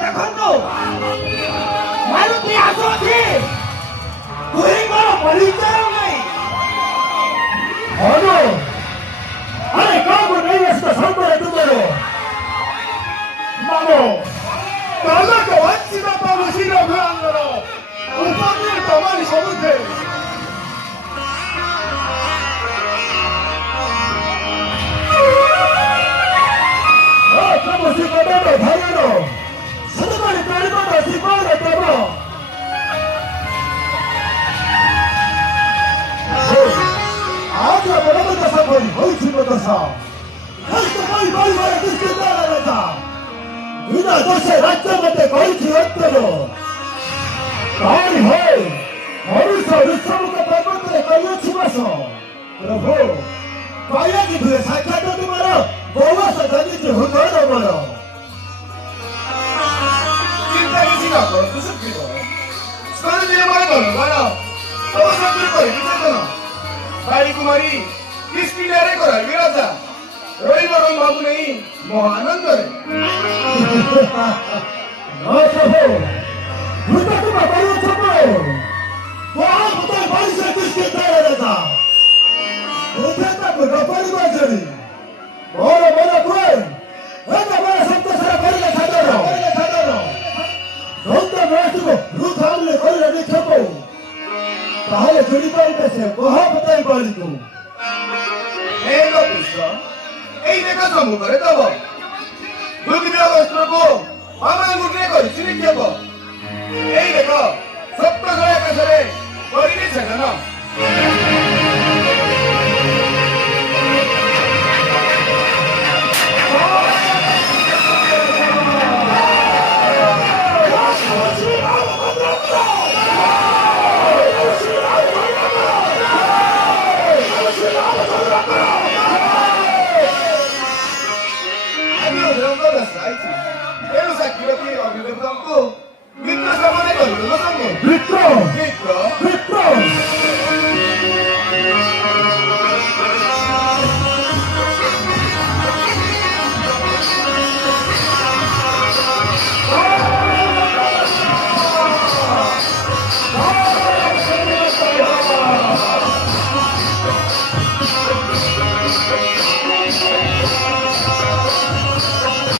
ଦେଖନ୍ତୁ ମାରୁତି ଆସୁଅଛି ଦୁହିଁଙ୍କର ପରିଚୟ ନାହିଁ। আরে কাম নেই আসতে সামনে তোমার মামো কালাকে ওয়াচিবা পাবো শিরা ভাঙলো উপরে তোমার সমুদ্রে como si comemos ভাইয়ানো শুধুমাত্র পরিমাণ জীবনে দেব আজ বড় দশা বলি হইছিল দশা হয়তো মই বলবার কিছু দাঁড়ালো না বিনা দোষে রাজ্য মধ্যে করেছি অত্যর তাই হয় মনুষ্য বিশ্বমুখ পর্বতে করিয়াছি বাস প্রভু পাইয়া কি ধুয়ে সাক্ষাৎ তোমার বৌবাস জানিছে হুদয় বড় চিন্তা কিছু না করো তো সত্যি করো স্কলে দিয়ে মনে করো বলো তোমার সত্যি করে বিচার করো বাড়ি কুমারী কৃষ্টি ডেরে করার বিরাজা রবিবার বাবু নেই মহানন্দরে প্রভু ভূতা তোমার বাড়ি ছপড়ে বড় ভূতার বাড়ি সে কৃষ্টি ডেরে রাজা ভূতা তাকে রপারিবার জন্য বড় বড় কই এটা বড় সত্য সারা করিলে খাদানো সত্য বয়সকে রূপ হামলে করিলে নিক্ষেপ তাহলে চুরি করিতেছে মহাপতাই বলিত এই লোক কৃষ্ণ এই দেখা সম্ভব করে দেব দুর্গীয় বস্ত্রকু আমার মুখে করে চিনি দেব এই দেখো সত্য ধরে কাছরে করিনি কেন মিত্র মিত্র